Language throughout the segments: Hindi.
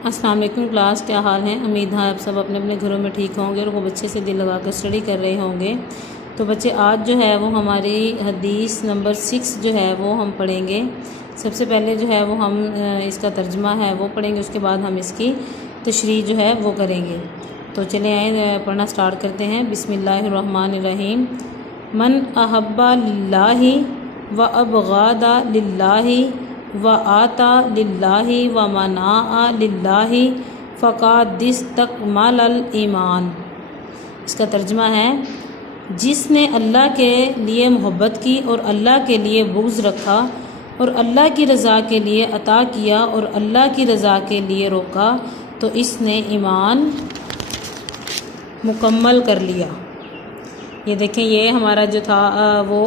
अस्सलाम वालेकुम क्लास, क्या हाल है। उम्मीद है आप सब अपने अपने घरों में ठीक होंगे और खूब अच्छे से दिल लगा कर स्टडी कर रहे होंगे। तो बच्चे आज जो है वो हमारी हदीस नंबर 6 जो है वो हम पढ़ेंगे। सबसे पहले जो है वो हम इसका तर्जुमा है वो पढ़ेंगे, उसके बाद हम इसकी तशरीह जो है वो करेंगे। तो चले आए पढ़ना स्टार्ट करते हैं। बिस्मिल्लाहिर्रहमानिर्रहीम। मन अहब्बा लिल्लाहि व अबगादा लिल्लाहि व आता लिल्लाहि व मनाआ लिल्लाहि फ़क़दिस्तकमलल ईमान। इसका तर्जुमा है, जिसने अल्लाह के लिए मोहब्बत की और अल्लाह के लिए बुग़्ज़ रखा और अल्लाह की रज़ा के लिए अता किया और अल्लाह की रज़ा के लिए रोका, तो इसने ईमान मुकम्मल कर लिया। ये देखें, ये हमारा जो था वो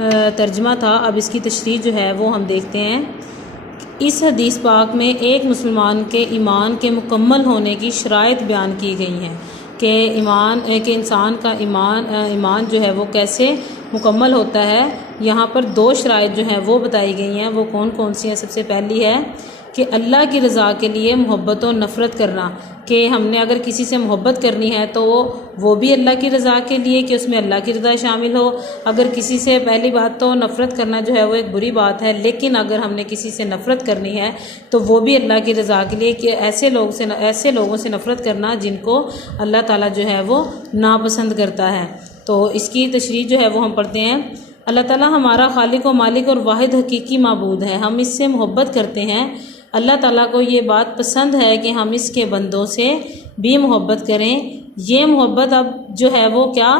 तर्जुमा था। अब इसकी तशरीह जो है वो हम देखते हैं। इस हदीस पाक में एक मुसलमान के ईमान के मुकम्मल होने की शराइत बयान की गई हैं कि ईमान के इंसान का ईमान जो है वो कैसे मुकम्मल होता है। यहाँ पर 2 शराइत जो हैं वो बताई गई हैं। वो कौन कौन सी हैं? सबसे पहली है कि अल्लाह की रज़ा के लिए मोहब्बत और नफ़रत करना, कि हमने अगर किसी से मोहब्बत करनी है तो वो भी अल्लाह की रज़ा के लिए, कि उसमें अल्लाह की रज़ा शामिल हो। अगर किसी से, पहली बात तो नफ़रत करना जो है वो एक बुरी बात है, लेकिन अगर हमने किसी से नफ़रत करनी है तो वो भी अल्लाह की रज़ा के लिए, कि ऐसे लोगों से नफ़रत करना जिनको अल्लाह ताला जो है वो नापसंद करता है। तो इसकी तशरीह जो है वो हम पढ़ते हैं। अल्लाह ताला हमारा खालिक व मालिक और वाहिद हकीकी माबूद है। हम इससे मोहब्बत करते हैं। अल्लाह ताला को ये बात पसंद है कि हम इसके बंदों से भी मोहब्बत करें। ये मोहब्बत अब जो है वो क्या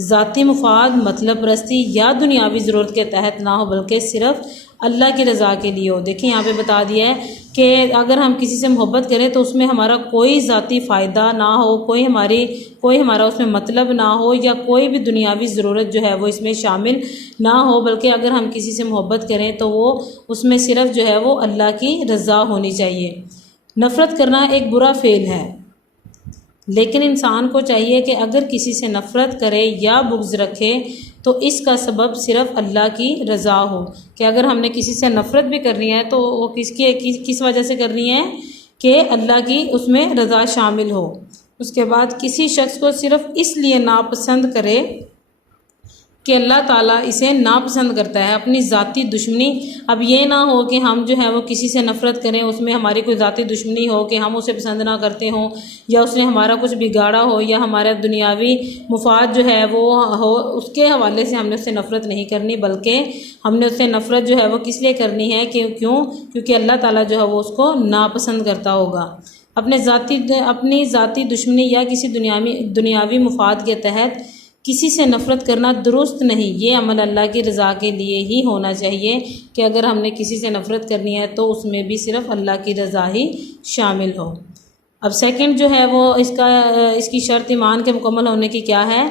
ज़ाती मुफाद, मतलब परस्ती या दुनियावी ज़रूरत के तहत ना हो, बल्कि सिर्फ़ अल्लाह की रज़ा के लिए हो। देखिए, यहाँ पे बता दिया है कि अगर हम किसी से मोहब्बत करें तो उसमें हमारा कोई ज़ाती फ़ायदा ना हो, कोई हमारा उसमें मतलब ना हो, या कोई भी दुनियावी ज़रूरत जो है वो इसमें शामिल ना हो, बल्कि अगर हम किसी से मोहब्बत करें तो वो उसमें सिर्फ़ जो है वो अल्लाह की रज़ा होनी चाहिए। नफ़रत करना एक बुरा फ़ेल है, लेकिन इंसान को चाहिए कि अगर किसी से नफ़रत करे या बुग़्ज़ रखे तो इसका सबब सिर्फ़ अल्लाह की रज़ा हो। कि अगर हमने किसी से नफ़रत भी करनी है तो वो किस वजह से करनी है कि अल्लाह की उसमें रज़ा शामिल हो। उसके बाद किसी शख्स को सिर्फ़ इसलिए नापसंद करे कि अल्लाह ताला इसे नापसंद करता है, अपनी ज़ाती दुश्मनी। अब ये ना हो कि हम जो है वो किसी से नफ़रत करें, उसमें हमारी कोई ज़ाती दुश्मनी हो कि हम उसे पसंद ना करते हों, या उसने हमारा कुछ बिगाड़ा हो, या हमारा दुनियावी मुफाद जो है वो हो, उसके हवाले से हमने उससे नफ़रत नहीं करनी, बल्कि हमने उससे नफ़रत जो है वो किस लिए करनी है कि क्योंकि अल्लाह ताला जो है वो उसको नापसंद करता होगा। अपनी ज़ाती दुश्मनी या किसी दुनियावी मुफाद के तहत किसी से नफ़रत करना दुरुस्त नहीं। ये अमल अल्लाह की रज़ा के लिए ही होना चाहिए, कि अगर हमने किसी से नफ़रत करनी है तो उसमें भी सिर्फ़ अल्लाह की रज़ा ही शामिल हो। अब सेकंड जो है वो इसकी शर्त ईमान के मुकम्मल होने की क्या है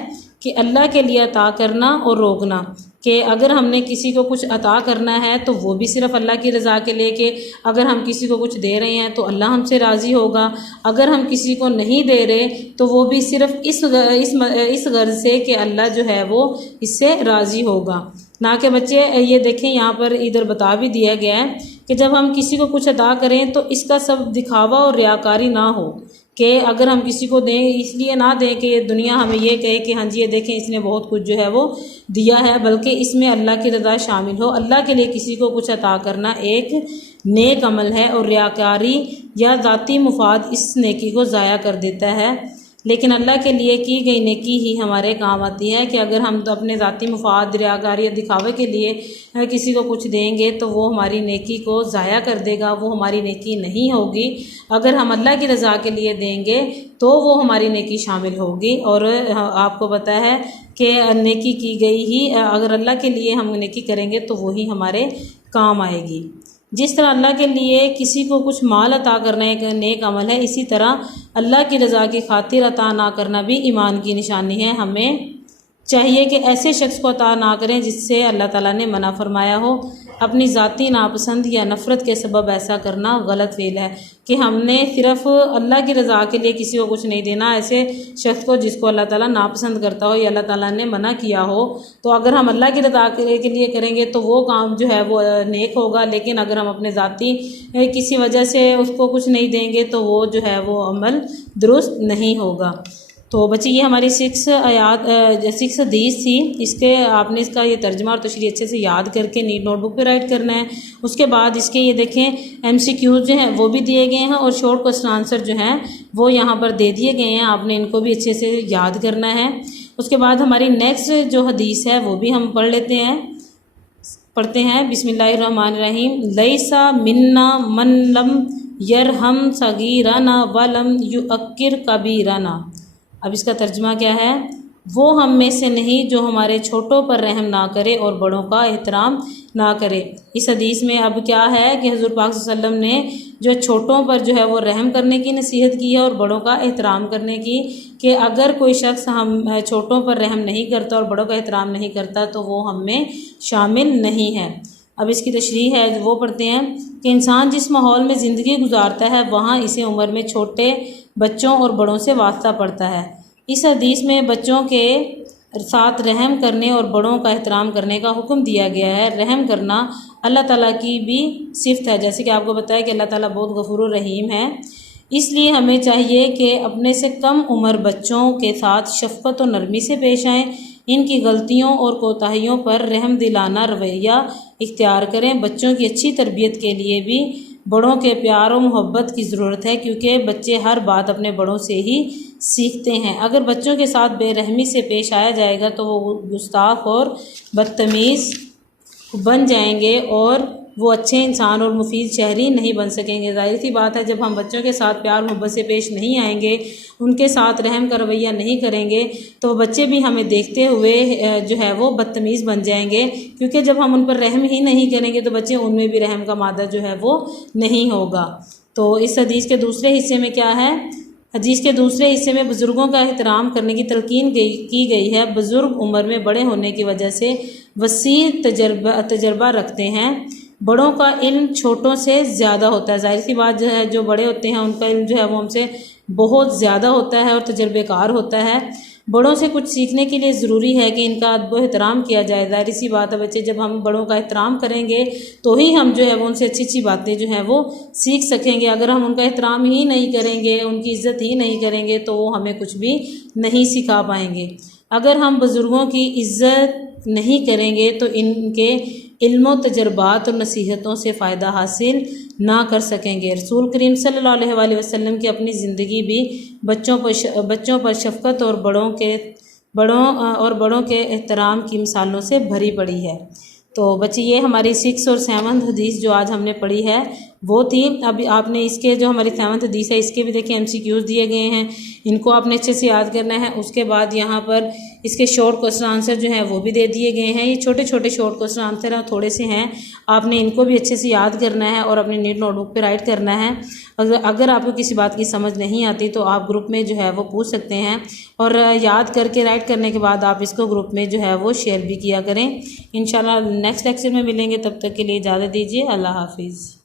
कि अल्लाह के लिए अता करना और रोकना, कि अगर हमने किसी को कुछ अता करना है तो वो भी सिर्फ़ अल्लाह की रज़ा के लिए, कि अगर हम किसी को कुछ दे रहे हैं तो अल्लाह हमसे राज़ी होगा। अगर हम किसी को नहीं दे रहे तो वो भी सिर्फ़ इस गर्ज़ से कि अल्लाह जो है वो इससे राज़ी होगा। ना कि बच्चे ये देखें, यहाँ पर इधर बता भी दिया गया है कि जब हम किसी को कुछ अता करें तो इसका सब दिखावा और रियाकारी ना हो, कि अगर हम किसी को दें इसलिए ना दें कि दुनिया हमें ये कहे कि हाँ जी ये देखें इसने बहुत कुछ जो है वो दिया है, बल्कि इसमें अल्लाह की रज़ा शामिल हो। अल्लाह के लिए किसी को कुछ अता करना एक नेक अमल है, और रियाकारी या ज़ाती मुफाद इस नेकी को ज़ाया कर देता है। लेकिन अल्लाह के लिए की गई नेकी ही हमारे काम आती है, कि अगर हम तो अपने ज़ाती मुफाद, रियाकारी या दिखावे के लिए किसी को कुछ देंगे तो वो हमारी नेकी को ज़ाया कर देगा, वो हमारी नेकी नहीं होगी। अगर हम अल्लाह की रज़ा के लिए देंगे तो वो हमारी नेकी शामिल होगी। और आपको पता है कि नेकी की गई ही, अगर अल्लाह के लिए हम नेकी करेंगे तो वही हमारे काम आएगी। जिस तरह अल्लाह के लिए किसी को कुछ माल अता करना एक नेक अमल है, इसी तरह अल्लाह की रज़ा की खातिर अता ना करना भी ईमान की निशानी है। हमें चाहिए कि ऐसे शख्स को अता ना करें जिससे अल्लाह ताला ने मना फरमाया हो। अपनी ज़ाती नापसंद या नफ़रत के सबब ऐसा करना गलत फ़ेल है कि हमने सिर्फ़ अल्लाह की रज़ा के लिए किसी को कुछ नहीं देना। ऐसे शख्स को जिसको अल्लाह ताला नापसंद करता हो या अल्लाह ताला ने मना किया हो, तो अगर हम अल्लाह की रज़ा के लिए करेंगे तो वो काम जो है वो नेक होगा। लेकिन अगर हम अपने ज़ाती किसी वजह से उसको कुछ नहीं देंगे तो वो जो है वो अमल दुरुस्त नहीं होगा। तो बच्चे ये हमारी 6 हदीस थी। इसके आपने इसका ये तर्जुमा और तशरीह अच्छे से याद करके नीट नोटबुक पे राइट करना है। उसके बाद इसके ये देखें MCQs जो हैं वो भी दिए गए हैं और शॉर्ट क्वेश्चन आंसर जो हैं वो यहाँ पर दे दिए गए हैं। आपने इनको भी अच्छे से याद करना है। उसके बाद हमारी नेक्स्ट जो हदीस है वो भी हम पढ़ते हैं। बिस्मिल्लाहिर्रहमानिर्रहीम। लैसा मिन्ना मन लम यरहम सगीरना वलम युअक्किर कबीरना। अब इसका तर्जुमा क्या है? वो हम में से नहीं जो हमारे छोटों पर रहम ना करे और बड़ों का एहतराम ना करे। इस हदीस में अब क्या है कि हुज़ूर पाक सल्लल्लाहु अलैहि वसल्लम ने जो छोटों पर जो है वो रहम करने की नसीहत की है और बड़ों का एहतराम करने की, कि अगर कोई शख्स हम छोटों पर रहम नहीं करता और बड़ों का एहतराम नहीं करता तो वो हम में शामिल नहीं है। अब इसकी तशरीह है वो पढ़ते हैं कि इंसान जिस माहौल में ज़िंदगी गुजारता है वहाँ इसे उम्र में छोटे बच्चों और बड़ों से वास्ता पड़ता है। इस हदीस में बच्चों के साथ रहम करने और बड़ों का एहतराम करने का हुक्म दिया गया है। रहम करना अल्लाह ताला की भी सिफ़त है, जैसे कि आपको बताया कि अल्लाह ताला बहुत गफूर रहीम है। इसलिए हमें चाहिए कि अपने से कम उम्र बच्चों के साथ शफ़क़त और नरमी से पेश आएँ। इनकी गलतियों और कोताहियों पर रहम दिलाना रवैया इख्तियार करें। बच्चों की अच्छी तरबियत के लिए भी बड़ों के प्यार और मोहब्बत की ज़रूरत है, क्योंकि बच्चे हर बात अपने बड़ों से ही सीखते हैं। अगर बच्चों के साथ बेरहमी से पेश आया जाएगा तो वो गुस्ताख और बदतमीज़ बन जाएंगे और वो अच्छे इंसान और मुफीद शहरी नहीं बन सकेंगे। ज़ाहिर सी बात है, जब हम बच्चों के साथ प्यार मोहब्बत से पेश नहीं आएंगे, उनके साथ रहम का रवैया नहीं करेंगे, तो बच्चे भी हमें देखते हुए जो है वो बदतमीज़ बन जाएंगे। क्योंकि जब हम उन पर रहम ही नहीं करेंगे तो बच्चे उनमें भी रहम का मादा जो है वो नहीं होगा। तो इस हदीस के दूसरे हिस्से में क्या है? हदीस के दूसरे हिस्से में बुज़ुर्गों का एहतराम करने की तलकीन की गई है। बुज़ुर्ग उम्र में बड़े होने की वजह से वसी तजर्बा रखते हैं। बड़ों का इल्म छोटों से ज़्यादा होता है। ज़ाहिर सी बात जो है, जो बड़े होते हैं उनका इल्म जो है वो हमसे बहुत ज़्यादा होता है और तजर्बेकार होता है। बड़ों से कुछ सीखने के लिए ज़रूरी है कि इनका अदब व एहतराम किया जाए। ज़ाहिर सी बात है बच्चे, जब हम बड़ों का एहतराम करेंगे तो ही हम जो है वो उनसे अच्छी अच्छी बातें जो हैं वो सीख सकेंगे। अगर हम उनका एहतराम ही नहीं करेंगे, उनकी इज़्ज़त ही नहीं करेंगे, तो वो हमें कुछ भी नहीं सिखा पाएंगे। अगर हम बुज़ुर्गों की इज़्ज़त नहीं करेंगे तो इनके इल्म तजर्बात और नसीहतों से फ़ायदा हासिल ना कर सकेंगे। रसूल करीम सल्लल्लाहु अलैहि वसल्लम की अपनी ज़िंदगी भी बच्चों पर शफ़क़त और बड़ों के एहतराम की मिसालों से भरी पड़ी है। तो बच्चे ये हमारी 6 और 7 हदीस जो आज हमने पढ़ी है वो थी। अभी आपने इसके जो हमारी 7 हदीस है इसके भी देखिए MCQs दिए गए हैं, इनको आपने अच्छे से याद करना है। उसके बाद यहाँ पर इसके शॉर्ट क्वेश्चन आंसर जो हैं वो भी दे दिए गए हैं। ये छोटे छोटे शॉर्ट क्वेश्चन आंसर हैं, थोड़े से हैं, आपने इनको भी अच्छे से याद करना है और अपनी नीट नोटबुक पे राइट करना है। अगर आपको किसी बात की समझ नहीं आती तो आप ग्रुप में जो है वो पूछ सकते हैं, और याद करके राइट करने के बाद आप इसको ग्रुप में जो है वो शेयर भी किया करें। इंशाल्लाह नेक्स्ट लेक्चर में मिलेंगे, तब तक के लिए इजाज़त दीजिए। अल्लाह हाफिज़।